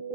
Hey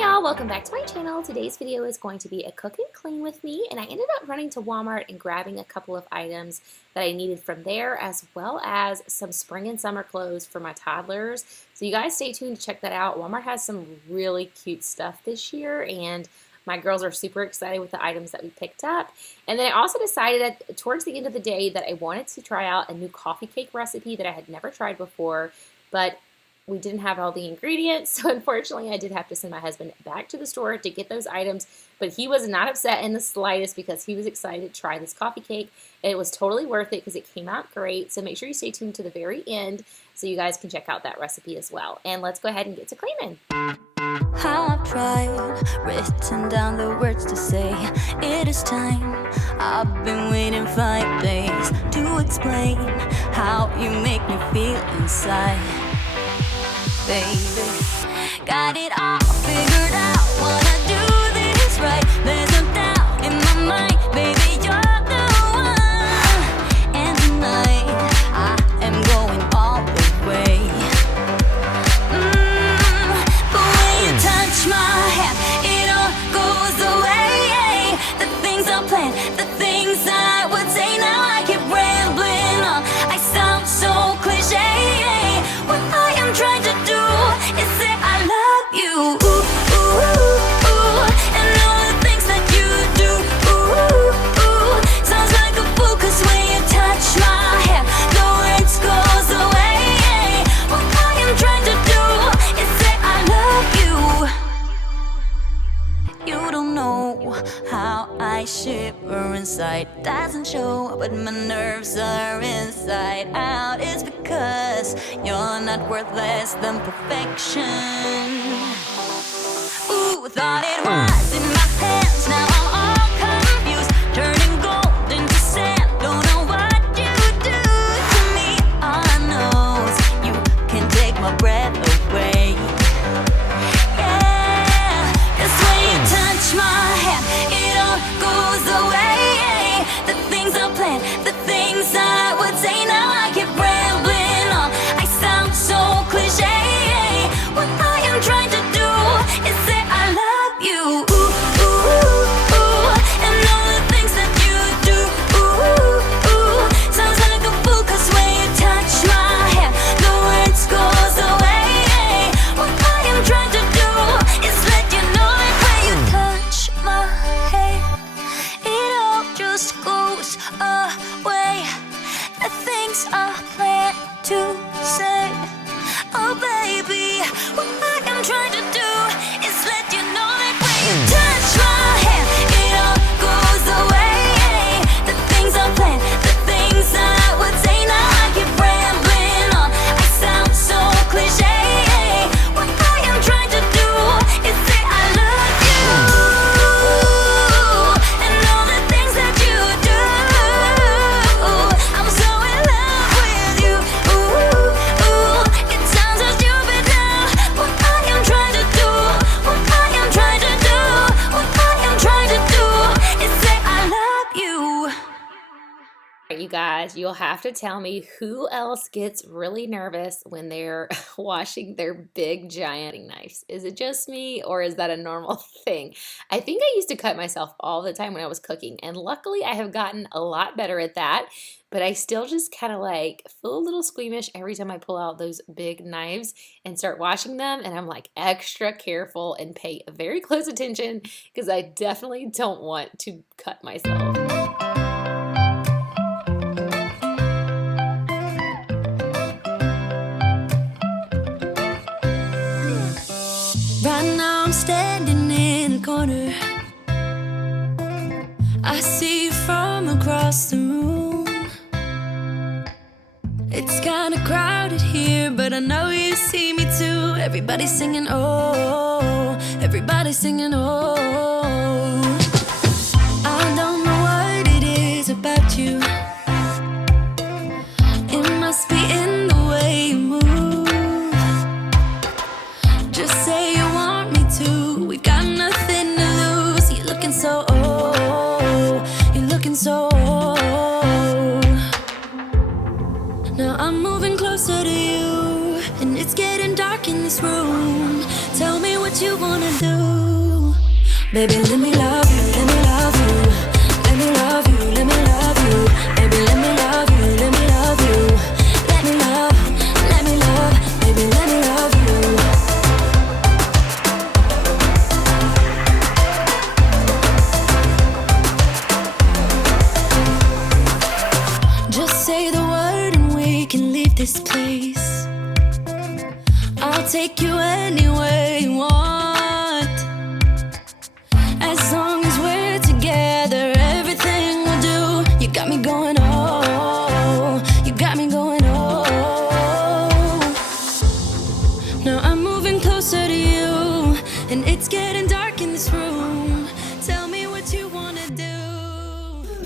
y'all, welcome back to my channel. Today's video is going to be a cook and clean with me, and I ended up running to Walmart and grabbing a couple of items that I needed from there, as well as some spring and summer clothes for my toddlers. So you guys stay tuned to check that out. Walmart has some really cute stuff this year, and my girls are super excited with the items that we picked up. And then I also decided that towards the end of the day that I wanted to try out a new coffee cake recipe that I had never tried before, but we didn't have all the ingredients, so unfortunately I did have to send my husband back to the store to get those items, but he was not upset in the slightest because he was excited to try this coffee cake. It was totally worth it because it came out great, so make sure you stay tuned to the very end so you guys can check out that recipe as well. And let's go ahead and get to cleaning. I've tried, written down the words to say, it is time. I've been waiting 5 days to explain how you make me feel inside. Baby, got it all figured out, wanna do this right. There's no doubt in my mind, baby, you're the one. And tonight, I am going all the way. The way you touch my hand, it all goes away. The things I planned, the things I would say, now I keep rambling on. I sound so cliche. What I am trying to do is say I love you, ooh, ooh, ooh, and all the things that you do, ooh, ooh, sounds like a fool, 'cause when you touch my hair, the words goes away. What I am trying to do is say I love you. You don't know how I shiver inside, doesn't show, but my nerves are inside out. It's because you're not worth less than perfection. Ooh, thought it was in my hands, now I'm all confused, turning gold into sand. Don't know what you do to me. All I know is you can take my breath away. Yeah, 'cause when you touch my hand, it all goes away. The things I planned, the things I would say, now I keep rambling on. I sound so cliche. What I am trying to do is say I love you, ooh, ooh, ooh, and all the things that you do, ooh, ooh, sounds like a fool, 'cause when you touch my hand, the words goes away. What I am trying to do is let you know that when you touch my hand, it all just goes away. The things I plan to say, oh baby, what I am trying to do is let you know that when you touch my hand, it all goes away. The things I plan, the things I would say, now I keep rambling on. I sound so cliche. What I am trying to do is say I love you, and all the things that you do. I'm so in love with you, ooh, ooh. It sounds so stupid now. What I am trying to do, what I am trying to do, what I am trying to do is say I love you. You guys, you'll have to tell me who else gets really nervous when they're washing their big giant knives. Is it just me, or is that a normal thing? I think I used to cut myself all the time when I was cooking, and luckily I have gotten a lot better at that, but I still just kind of like feel a little squeamish every time I pull out those big knives and start washing them, and I'm like extra careful and pay very close attention because I definitely don't want to cut myself. Right now I'm standing in a corner. I see you from across the room. It's kinda crowded here, but I know you see me too. Everybody's singing, oh, everybody's singing, oh. I don't know what it is about you. It must be in the way you move. Just say you want me to. We got nothing to lose. You're looking so, oh, you're looking so, oh. closer to you, and it's getting dark in this room. Tell me what you wanna do. Baby, let me love you, let me love you. Let me love you, let me love you. Baby, let me love you, let me love you. Let me love, baby, let me love you. Just say the word and we can leave this place. I'll take you anywhere you want. As long as we're together, everything we'll do. You got me going, oh, you got me going, oh. Now I'm moving closer to you, and it's getting dark in this room. Tell me what you wanna do.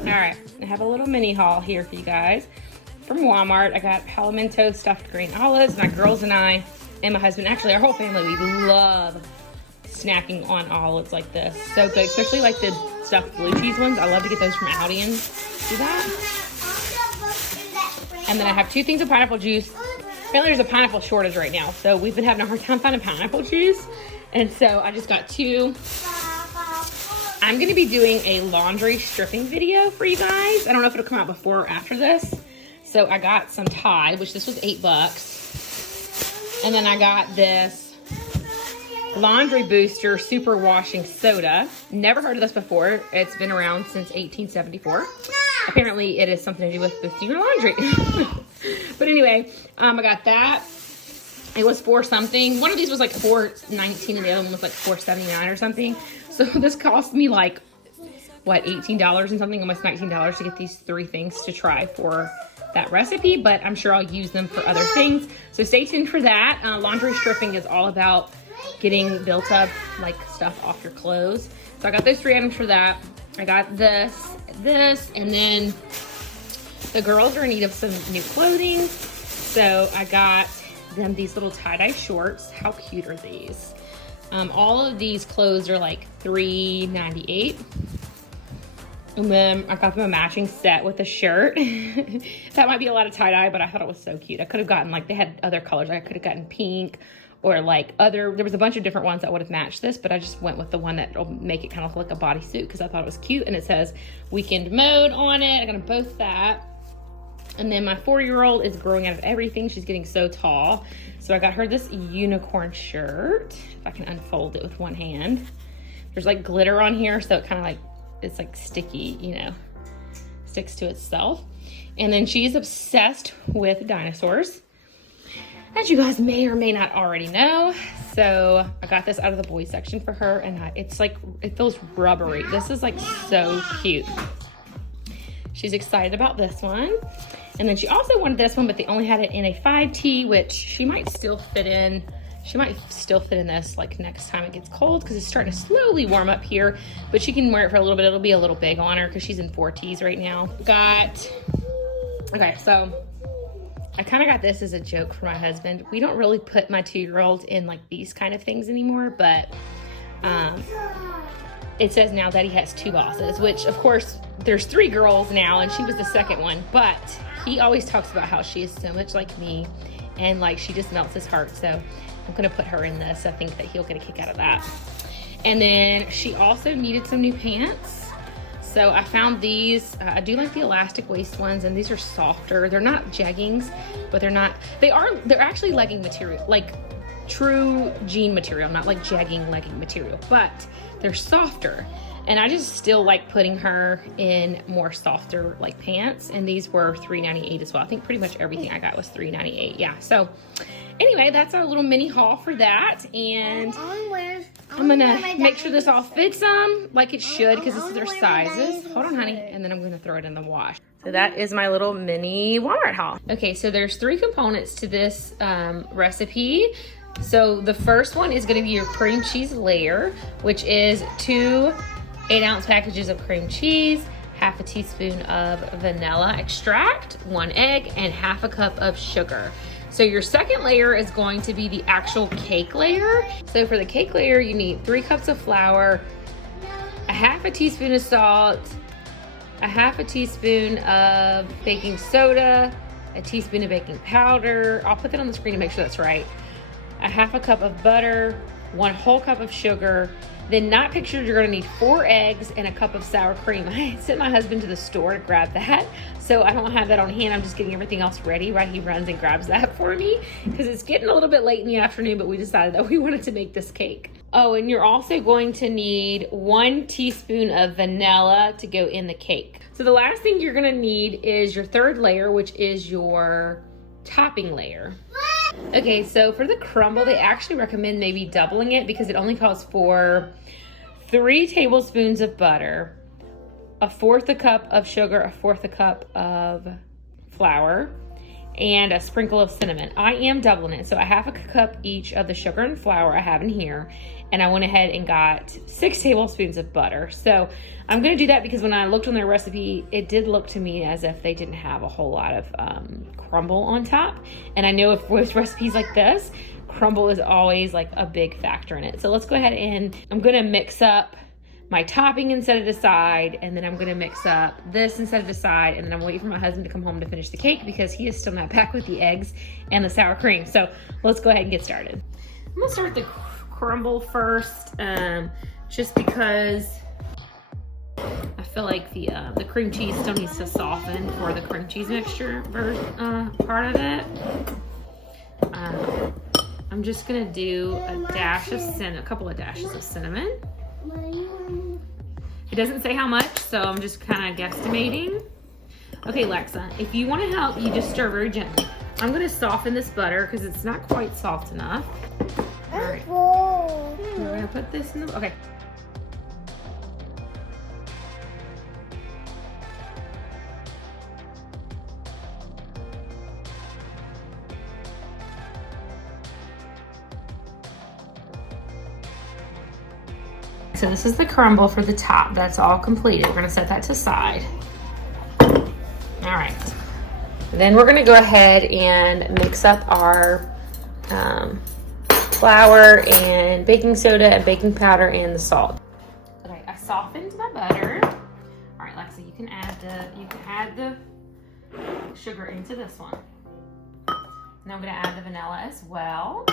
All right, I have a little mini haul here for you guys from Walmart. I got Palomento stuffed green olives. My girls and I and my husband, actually our whole family, we love snacking on olives like this. So good, especially like the stuffed blue cheese ones. I love to get those from Aldi and do that. And then I have 2 things of pineapple juice. Apparently there's a pineapple shortage right now, so we've been having a hard time finding pineapple juice. And so I just got 2. I'm gonna be doing a laundry stripping video for you guys. I don't know if it'll come out before or after this. So I got some Tide, which this was $8. And then I got this Laundry Booster Super Washing Soda. Never heard of this before. It's been around since 1874. Apparently it is something to do with boosting your laundry. But anyway, I got that. It was $4 something. One of these was like $4.19 and the other one was like $4.79 or something. So this cost me like, what, $18 and something, almost $19 to get these 3 things to try for that recipe, but I'm sure I'll use them for other things. So stay tuned for that. Laundry stripping is all about getting built up like stuff off your clothes. So I got those 3 items for that. I got this, and then the girls are in need of some new clothing. So I got them these little tie-dye shorts. How cute are these? All of these clothes are like $3.98. And then I got them a matching set with a shirt. That might be a lot of tie-dye, but I thought it was so cute. I could have gotten, like, they had other colors. I could have gotten pink or like there was a bunch of different ones that would have matched this, but I just went with the one that will make it kind of look like a bodysuit because I thought it was cute. And it says weekend mode on it. I got them both that. And then my 4-year-old is growing out of everything. She's getting so tall. So I got her this unicorn shirt. If I can unfold it with one hand. There's like glitter on here, so it kind of like, it's like sticky, you know, sticks to itself. And then she's obsessed with dinosaurs, as you guys may or may not already know. So I got this out of the boys section for her, and it's like, it feels rubbery. This is like so cute. She's excited about this one. And then she also wanted this one, but they only had it in a 5T, which she might still fit in. She might still fit in this like next time it gets cold because it's starting to slowly warm up here, but she can wear it for a little bit. It'll be a little big on her because she's in 4Ts right now. Okay, so I kind of got this as a joke for my husband. We don't really put my 2-year-old in like these kind of things anymore, but it says now that he has 2 bosses, which of course there's 3 girls now and she was the second one, but he always talks about how she is so much like me and like she just melts his heart. So I'm gonna put her in this. I think that he'll get a kick out of that. And then she also needed some new pants. So I found these. I do like the elastic waist ones, and these are softer. They're not jeggings, but they're actually legging material, like true jean material, not like jegging legging material, but they're softer. And I just still like putting her in more softer like pants, and these were $3.98 as well. I think pretty much everything I got was $3.98. Yeah, so anyway, that's our little mini haul for that, and I'm gonna make sure this all fits them like it should because this is their sizes. Hold on, honey, and then I'm gonna throw it in the wash. So that is my little mini Walmart haul. Okay, so there's 3 components to this recipe. So the first one is gonna be your cream cheese layer, which is 2 8-ounce packages of cream cheese, half a teaspoon of vanilla extract, 1 egg, and half a cup of sugar. So your second layer is going to be the actual cake layer. So for the cake layer, you need 3 cups of flour, a half a teaspoon of salt, a half a teaspoon of baking soda, a teaspoon of baking powder. I'll put that on the screen to make sure that's right. A half a cup of butter, 1 whole cup of sugar. Then not pictured, you're gonna need 4 eggs and a cup of sour cream. I sent my husband to the store to grab that, so I don't have that on hand. I'm just getting everything else ready while he runs and grabs that for me, because it's getting a little bit late in the afternoon, but we decided that we wanted to make this cake. Oh, and you're also going to need 1 teaspoon of vanilla to go in the cake. So the last thing you're gonna need is your 3rd layer, which is your topping layer. Okay, so for the crumble, they actually recommend maybe doubling it because it only calls for 3 tablespoons of butter, 1/4 a cup of sugar, 1/4 a cup of flour, and a sprinkle of cinnamon. I am doubling it, so a half a cup each of the sugar and flour I have in here, and I went ahead and got 6 tablespoons of butter. So I'm gonna do that because when I looked on their recipe, it did look to me as if they didn't have a whole lot of crumble on top. And I know if with recipes like this, crumble is always like a big factor in it. So let's go ahead and I'm gonna mix up my topping and set it aside, and then I'm gonna mix up this and set it aside, and then I'm waiting for my husband to come home to finish the cake because he is still not back with the eggs and the sour cream. So let's go ahead and get started. I'm gonna start with the crumble first, just because I feel like the cream cheese still needs to soften for the cream cheese mixture part of it. I'm just gonna do a couple of dashes of cinnamon. It doesn't say how much, so I'm just kind of guesstimating. Okay, Lexa, if you want to help, you just stir very gently. I'm going to soften this butter because it's not quite soft enough. All right. We're going to put this in the, okay. So this is the crumble for the top. That's all completed. We're gonna set that to the side. All right. Then we're gonna go ahead and mix up our flour and baking soda and baking powder and the salt. Okay, I softened my butter. All right, Lexa, you can add the sugar into this one. Now I'm gonna add the vanilla as well.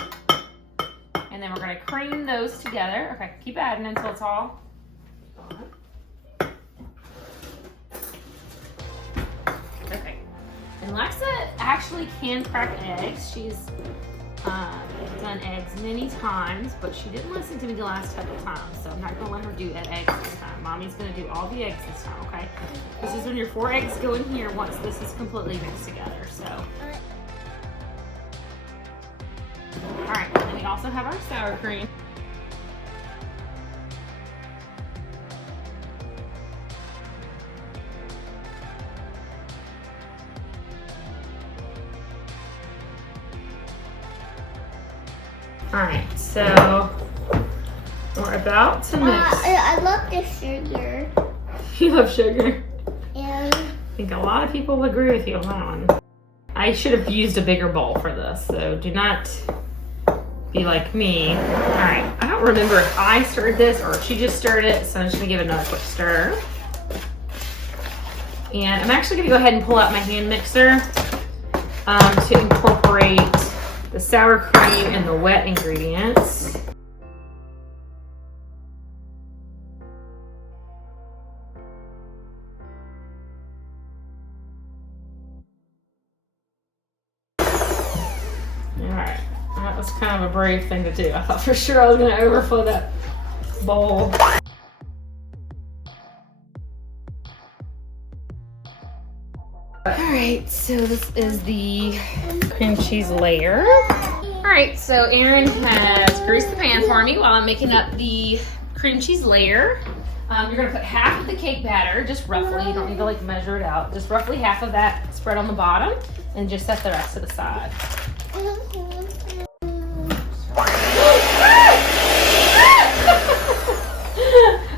And then we're going to cream those together. Okay, keep adding until it's all gone. Okay. And Lexa actually can crack eggs. She's done eggs many times, but she didn't listen to me the last couple times, so I'm not going to let her do eggs this time. Mommy's going to do all the eggs this time, okay? This is when your 4 eggs go in here once this is completely mixed together, so. All right, and we also have our sour cream. All right, so we're about to mix. I love the sugar. You love sugar? And I think a lot of people will agree with you on that one. I should have used a bigger bowl for this, so do not be like me. All right, I don't remember if I stirred this or if she just stirred it, so I'm just gonna give it another quick stir. And I'm actually gonna go ahead and pull out my hand mixer to incorporate the sour cream and the wet ingredients. That was kind of a brave thing to do. I thought for sure I was going to overflow that bowl. Alright, so this is the cream cheese layer. Alright, so Erin has greased the pan for me while I'm making up the cream cheese layer. You're going to put half of the cake batter, just roughly. You don't need to like measure it out. Just roughly half of that spread on the bottom and just set the rest to the side.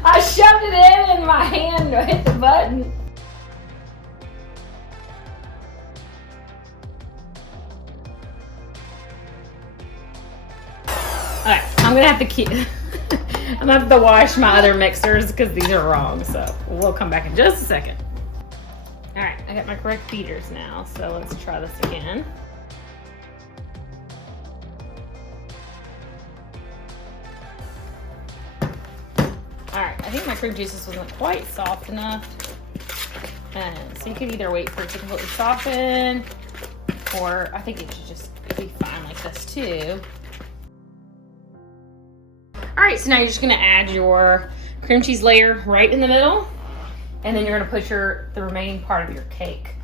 I shoved it in and my hand hit the button. Alright, I'm gonna have to keep I'm gonna have to wash my other mixers because these are wrong, so we'll come back in just a second. All right, I got my correct beaters now, so let's try this again. All right, I think my cream juices wasn't quite soft enough. And so you could either wait for it to completely soften, or I think it should just be fine like this too. All right, so now you're just gonna add your cream cheese layer right in the middle, and then you're gonna put the remaining part of your cake.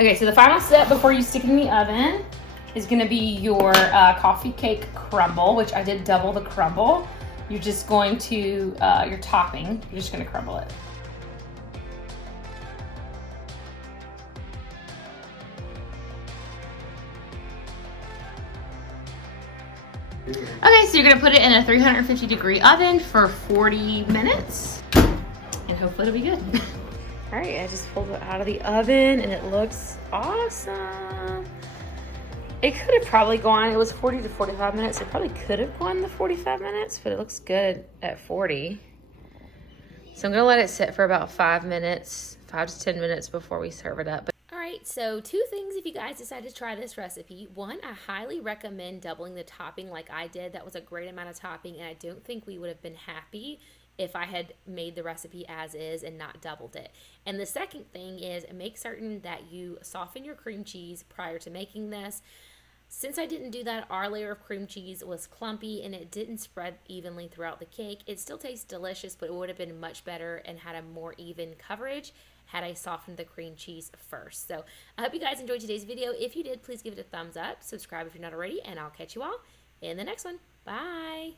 Okay, so the final step before you stick it in the oven is gonna be your coffee cake crumble, which I did double the crumble. You're just going to, your topping, you're just gonna crumble it. Okay, so you're gonna put it in a 350-degree oven for 40 minutes, and hopefully it'll be good. All right, I just pulled it out of the oven and it looks awesome. It could have probably gone, it was 40 to 45 minutes. It probably could have gone the 45 minutes, but it looks good at 40. So I'm gonna let it sit for about 5 minutes, 5 to 10 minutes before we serve it up. All right, so 2 things if you guys decide to try this recipe. One, I highly recommend doubling the topping like I did. That was a great amount of topping, and I don't think we would have been happy if I had made the recipe as is and not doubled it. And the second thing is make certain that you soften your cream cheese prior to making this. Since I didn't do that, our layer of cream cheese was clumpy and it didn't spread evenly throughout the cake. It still tastes delicious, but it would have been much better and had a more even coverage had I softened the cream cheese first. So I hope you guys enjoyed today's video. If you did, please give it a thumbs up, subscribe if you're not already, and I'll catch you all in the next one. Bye.